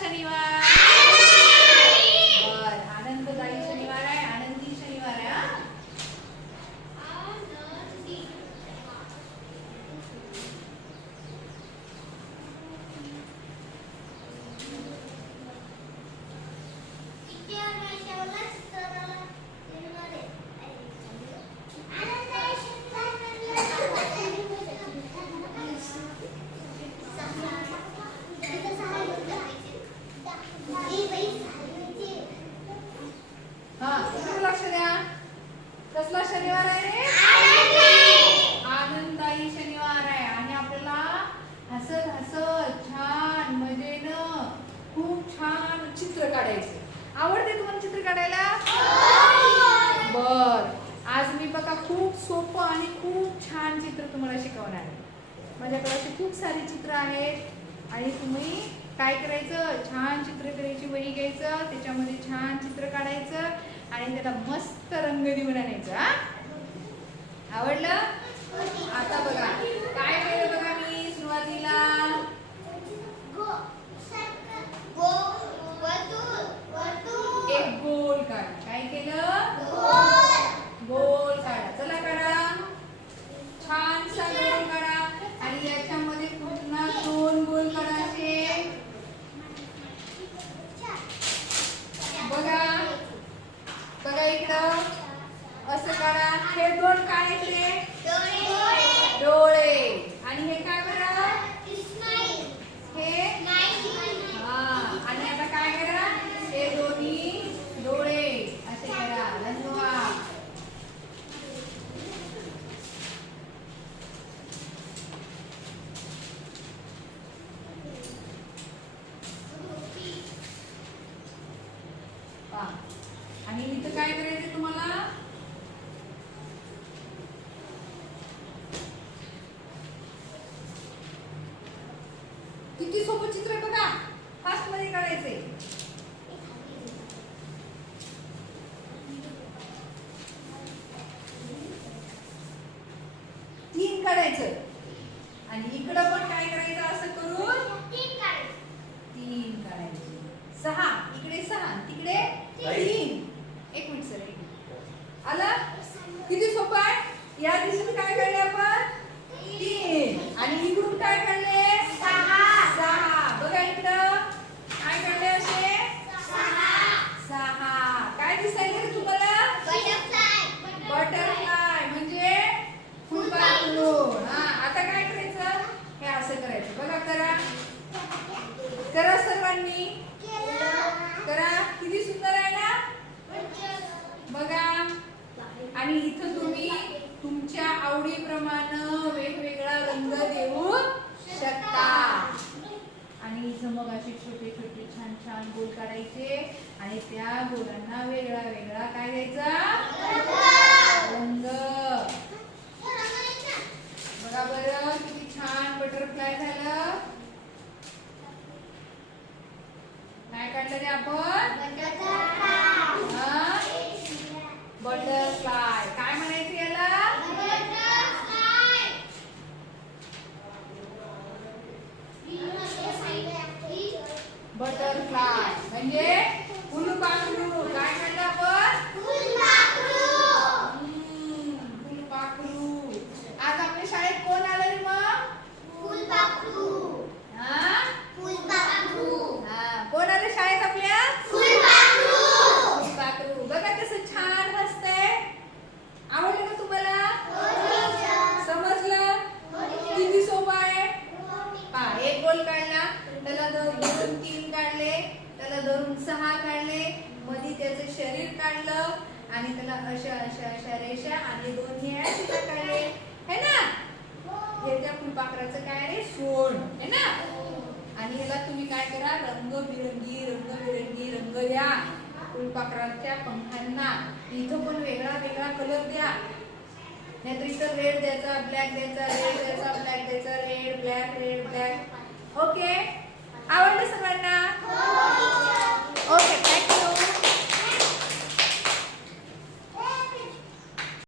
車には。काढायचे. आवडते तुम्हाला चित्र काढायला? बर. आज मी बघा खूप सोपं आणि खूप छान चित्र तुम्हाला शिकवणार आहे. माझ्याकडे अशी खूप सारी चित्र आहेत. आणि तुम्ही काय करायचं? छान चित्रकलेची वही घ्यायचं त्याच्यामध्ये छान चित्र काढायचं आणि त्याला मस्त रंग देऊन आणायचं आवडलं आता बघा काय केलं बघा मी सुरुवातीला एक गोल काढ काय केलं गोल काढा चला काढा छानसा गोल काढा आणि याच्यामध्ये पुन्हा दोन गोल काढायचे बघा बघा इकडं असं काढा हे दोन काय आहेत डोळे. आणि हे काय करा हे? हा. आणि आता काय करा? हे दोन्ही डोळे. असे करा. धन्यवाद. आणि इथं काय करायचं तुम्हाला? किती सोपं चित्र आहे बघा. फास्टमध्ये काढायचंय. तीन काढायचं. आणि इकडं पण काय करायचं असं करून? तीन काढायचे. सहा. इकडे सहा. तिकडे तीन. एक मिनिट सर आलं? किती सोपं आहे? या दिशेने काय काढले आपण तीन आणि इकडून काय काढले सहा बघा इकडं काय काढले असे सहा काय दिसायले रे तुम्हाला बटरफ्लाय म्हणजे फुलपाखरू हा आता काय करायचं हे असं करायचं बघा करा करा सर्वांनी करा. किती सुंदर आहे ना? बघा. आणि इथं तुम्ही तुमच्या आवडीप्रमाणे वेगवेगळा रंग देऊ शकता. आणि इथं मग असे छोटे छोटे छान छान गोल काढायचे. आणि त्या गोलांना वेगळा वेगळा काय द्यायचा? रंग. बघा बरं किती छान बटरफ्लाय झालं. काय काढलं रे आपण? बटरफ्लाय काय म्हणायचं याला? बटरफ्लाय म्हणजे फुलपाखरू काय काढलं आपण हम्म, फुलपाखरू आज आपल्या शाळेत कोण आलं रे मग हा हा कोण आलं शाळेत आपल्या फुलपाखरू बघा कसं छान हसतंय आवडलं का तुम्हाला समजलं किती सोपं आहे पहा एक गोल काढला त्याला धर- धरून तीन काढले त्याला धरून सहा काढले मध्ये त्याचं शरीर काढलं आणि त्याला अशा अशा अशा रेषा आणि दोन्ही निळ्या तिथं काढले है ना? हे त्या फुलपाखराचं काय रे सोन. है ना? आणि याला तुम्ही काय करा? रंगबिरंगी रंगबिरंगी रंग द्या. फुलपाखराच्या पंखांना. इथं पण वेगळा वेगळा कलर द्या. नाहीतर इथं रेड द्यायचा ब्लॅक द्यायचा रेड द्यायचा ब्लॅक द्यायचा red black red black okay आवडलं सगळ्यांना?